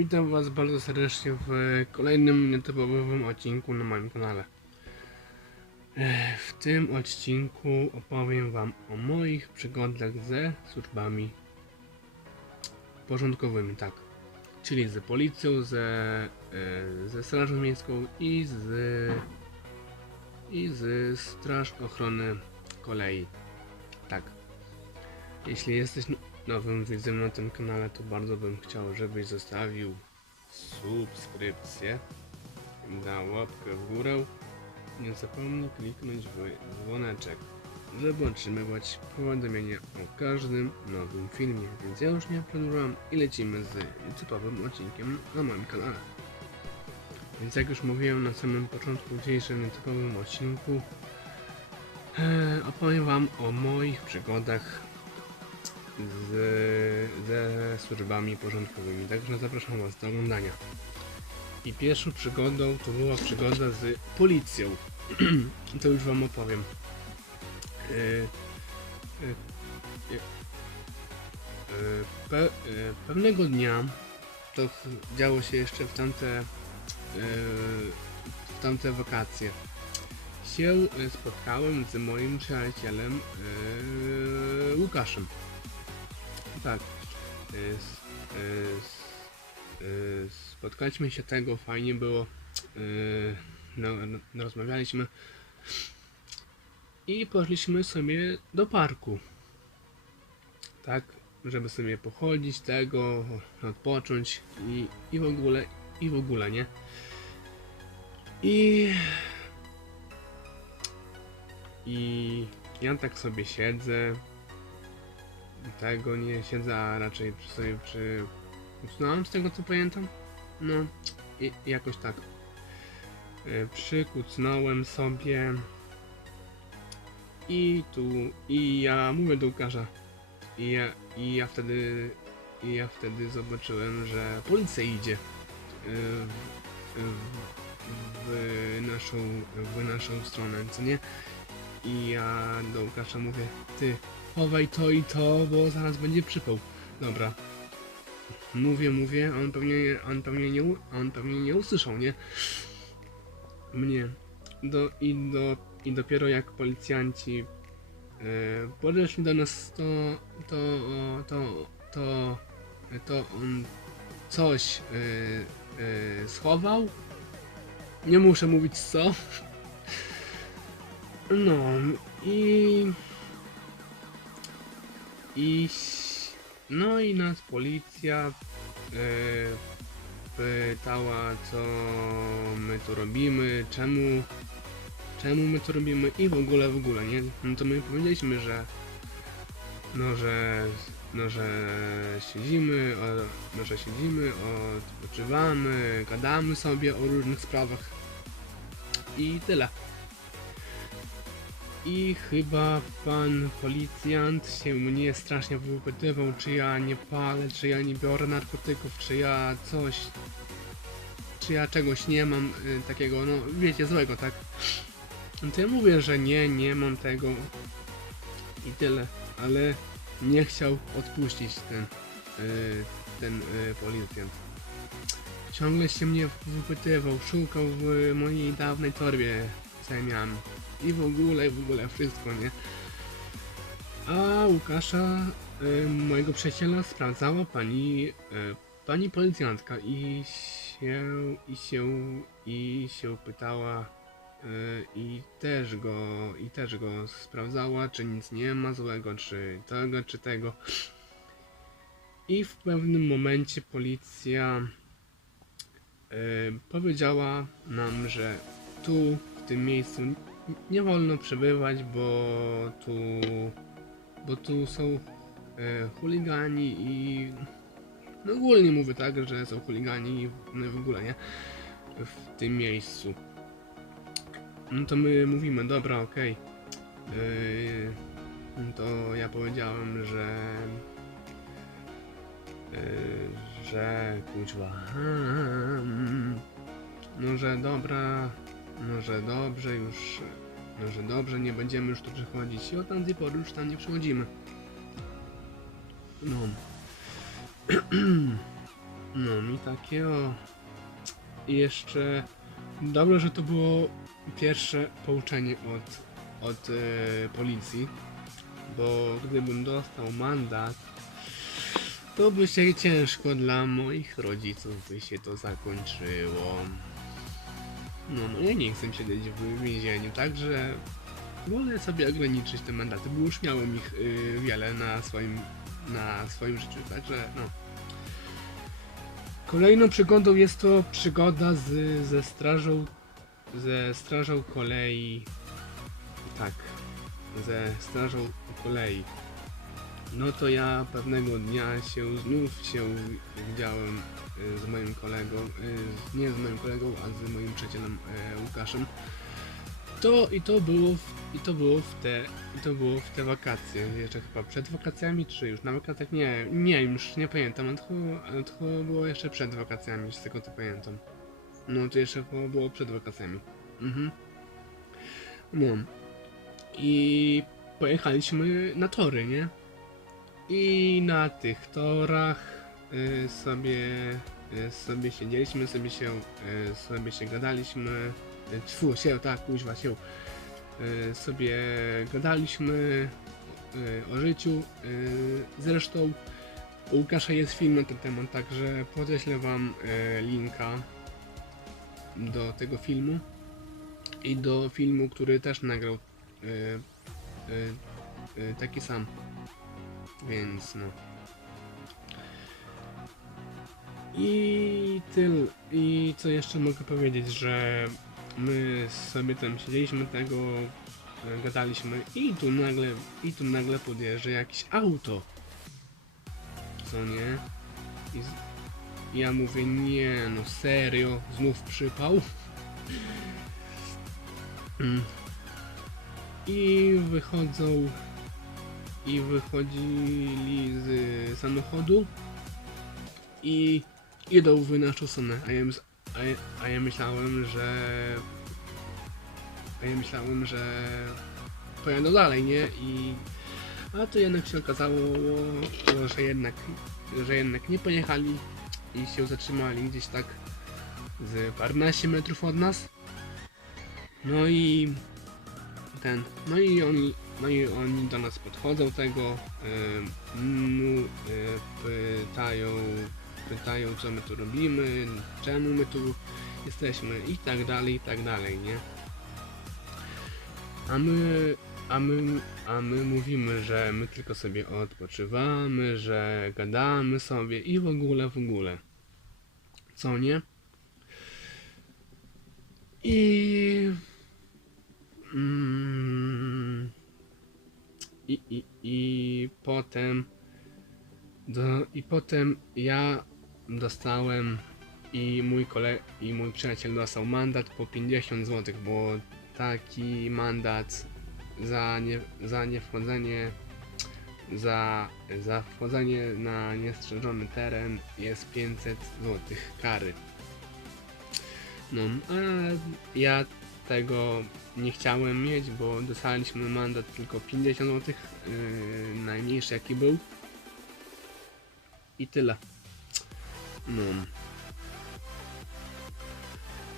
Witam Was bardzo serdecznie w kolejnym nietypowym odcinku na moim kanale. E, W tym odcinku opowiem Wam o moich przygodach ze służbami porządkowymi, tak. Czyli z policją, ze, e, ze strażą miejską i z i z straż ochrony kolei. Tak. Jeśli jesteś nowym widzem na tym kanale, to bardzo bym chciał, żebyś zostawił subskrypcję, dał łapkę w górę. Nie zapomnij kliknąć w dzwoneczek, żeby otrzymywać powiadomienia o każdym nowym filmie. Więc ja już nie przedłużam i lecimy z typowym odcinkiem na moim kanale. Więc jak już mówiłem na samym początku w dzisiejszym nietypowym odcinku, e, opowiem Wam o moich przygodach z, ze służbami porządkowymi. Także zapraszam Was do oglądania. I pierwszą przygodą to była przygoda z policją. to już Wam opowiem. E, e, pe, pewnego dnia to działo się jeszcze w tamte e, w tamte wakacje się spotkałem z moim przyjacielem e, Łukaszem. Tak. Spotkaliśmy się tego, fajnie było. No, no, rozmawialiśmy. I poszliśmy sobie do parku. Tak, żeby sobie pochodzić tego, odpocząć i, i w ogóle, i w ogóle, nie? I i ja tak sobie siedzę. Tego nie siedzę, a raczej przy sobie przy. Usnąłem z tego co pamiętam? No, i, jakoś tak. E, Przykucnąłem sobie. I tu. I ja mówię do Łukasza. I ja, i ja wtedy. I ja wtedy zobaczyłem, że policja idzie. e, w, w naszą, w naszą stronę, co nie? I ja do Łukasza mówię, ty, chowaj to i to, bo zaraz będzie przypał. Dobra. Mówię, mówię, on pewnie, on pewnie nie, on pewnie nie usłyszał, nie? Mnie. Do, i, do, I dopiero jak policjanci e, podeszli do nas, to, to, to, to, to on coś e, e, schował. Nie muszę mówić co. No i. I. No i nas policja e, pytała, co my tu robimy, czemu. Czemu my to robimy i w ogóle, w ogóle, nie? No to my powiedzieliśmy, że. No, że. No, że siedzimy, o, no, że siedzimy, odpoczywamy, gadamy sobie o różnych sprawach. I tyle. I chyba pan policjant się mnie strasznie wypytywał, czy ja nie palę, czy ja nie biorę narkotyków, czy ja coś, czy ja czegoś nie mam y, takiego, no wiecie, złego, tak? No to ja mówię, że nie, nie mam tego i tyle, ale nie chciał odpuścić ten, y, ten y, policjant. Ciągle się mnie wypytywał, szukał w mojej dawnej torbie, co ja miałem. I w ogóle, w ogóle wszystko, nie? A Łukasza, y, mojego przyjaciela, sprawdzała pani, y, pani policjantka i się, i się, i się pytała y, i też go, i też go sprawdzała, czy nic nie ma złego, czy tego, czy tego. I w pewnym momencie policja y, powiedziała nam, że tu, w tym miejscu nie wolno przebywać, bo tu, bo tu są e, chuligani i no ogólnie mówię tak, że są chuligani no w ogóle nie w tym miejscu. No to my mówimy, dobra, okej. Yy, no to ja powiedziałem, że yy, że kuźwa no że dobra no że dobrze już no że dobrze nie będziemy już tu przychodzić i od tamtej pory już tam nie przychodzimy no No mi takie o. I jeszcze dobrze, że to było pierwsze pouczenie od, od e, policji, bo gdybym dostał mandat, to by się ciężko dla moich rodziców by się to zakończyło. No, no ja nie chcę siedzieć w więzieniu, także wolę sobie ograniczyć te mandaty, bo już miałem ich y, wiele na swoim, na swoim życiu, także no. Kolejną przygodą jest to przygoda z, ze strażą, ze strażą kolei, tak, ze strażą kolei. No to ja pewnego dnia się znów się widziałem z moim kolegą, y, nie z moim kolegą, a z moim przyjacielem e, Łukaszem. To i to było w, i to było w te i to było w te wakacje, jeszcze chyba przed wakacjami czy już na wakacjach nie, nie już nie pamiętam, ale to, ale to było jeszcze przed wakacjami, z tego to pamiętam. No to jeszcze chyba było przed wakacjami. Mhm. No. I pojechaliśmy na tory, nie? I na tych torach y, sobie, y, sobie siedzieliśmy, sobie się, y, sobie się gadaliśmy. Y, Tfu, się, tak, kuźwa, się. Sobie gadaliśmy o życiu. Zresztą u Łukasza jest film na ten temat, także podeślę wam linka do tego filmu i do filmu, który też nagrał taki sam. Więc no. I tyle. I co jeszcze mogę powiedzieć, że my sobie tam siedzieliśmy tego, gadaliśmy i tu nagle, i tu nagle podjeżdża jakieś auto. Co nie? I ja mówię, nie no serio, znów przypał. Mm. I wychodzą i wychodzili z samochodu i idą w naszą stronę, a ja, a, ja, a ja myślałem, że a ja myślałem, że pojadą dalej, nie? I a to jednak się okazało, że jednak, że jednak nie pojechali i się zatrzymali gdzieś tak z paręnaście metrów od nas. No i ten, no i oni, no i oni do nas podchodzą tego, y, mu y, pytają, pytają co my tu robimy, czemu my tu jesteśmy i tak dalej, i tak dalej, nie? A my, a my, a my mówimy, że my tylko sobie odpoczywamy, że gadamy sobie i w ogóle, w ogóle. Co nie? I Mm. I, i, I potem do, i potem ja dostałem i mój kole, i mój przyjaciel dostał mandat po 50 zł, bo taki mandat za nie, za nie wchodzenie za, za wchodzenie na niestrzeżony teren jest 500 zł kary. No, a ja tego nie chciałem mieć, bo dostaliśmy mandat tylko 50 zł, yy, najmniejszy jaki był. I tyle. No.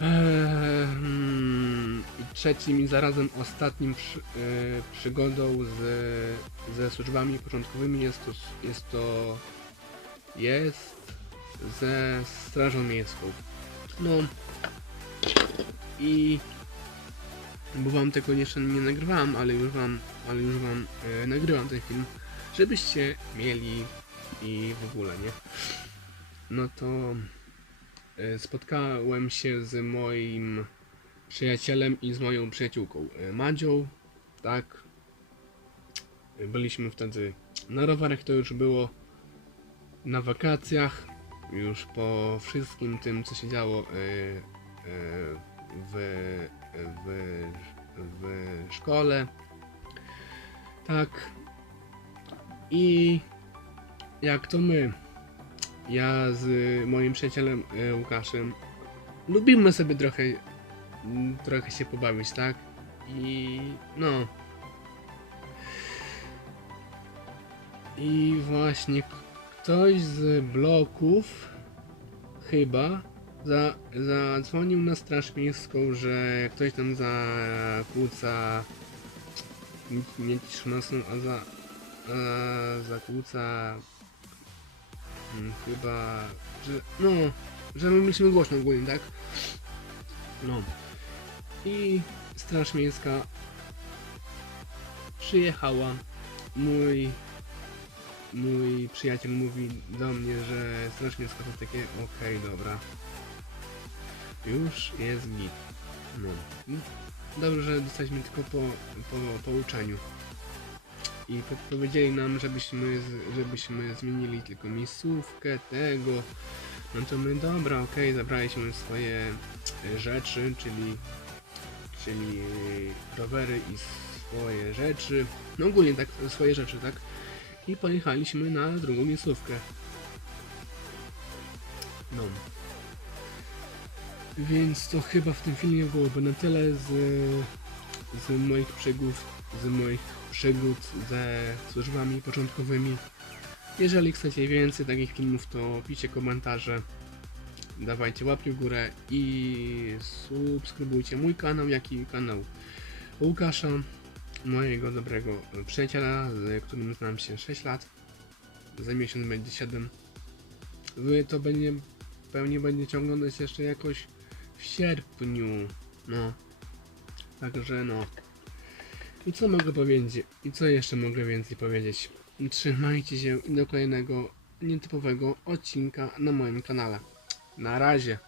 Eee, mm, I trzecim i zarazem ostatnim przy, yy, przygodą z, ze służbami początkowymi jest to, jest to jest ze strażą miejską. No i bo wam tego jeszcze nie nagrywałem, ale już wam, ale już wam e, nagrywam ten film, żebyście mieli i w ogóle, nie? No to e, spotkałem się z moim przyjacielem i z moją przyjaciółką e, Madzią, tak. E, Byliśmy wtedy na rowerach, to już było na wakacjach, już po wszystkim tym, co się działo w, w, w szkole. Tak. I jak to my, ja z moim przyjacielem e, Łukaszem, lubimy sobie trochę, m, trochę się pobawić, tak? I no. I właśnie ktoś z bloków chyba za, zadzwonił na straż miejską, że ktoś tam zakłóca nie, nie a za a zakłóca mm, chyba, że no, że my myślimy głośno ogólnie, tak? No. I straż miejska przyjechała. Mój mój przyjaciel mówi do mnie, że straż miejska to takie okej, dobra. Już jest git. No. Dobrze, że dostaliśmy tylko po, po pouczeniu. I po, powiedzieli nam, żebyśmy, żebyśmy zmienili tylko miejscówkę tego. No to my dobra, okej, zabraliśmy swoje e, rzeczy, czyli czyli rowery i swoje rzeczy. No ogólnie tak, swoje rzeczy, tak? I pojechaliśmy na drugą miejscówkę. No. Więc to chyba w tym filmie byłoby na tyle z, z moich przygód, z moich przygód ze służbami początkowymi. Jeżeli chcecie więcej takich filmów, to piszcie komentarze, dawajcie łapki w górę i subskrybujcie mój kanał, jak i kanał Łukasza, mojego dobrego przyjaciela, z którym znam się 6 lat. Za miesiąc będzie 7. Wy to będzie, pewnie będzie ciągnąć jeszcze jakoś w sierpniu. No. Także no. I co mogę powiedzieć? I co jeszcze mogę więcej powiedzieć? Trzymajcie się do kolejnego nietypowego odcinka na moim kanale. Na razie.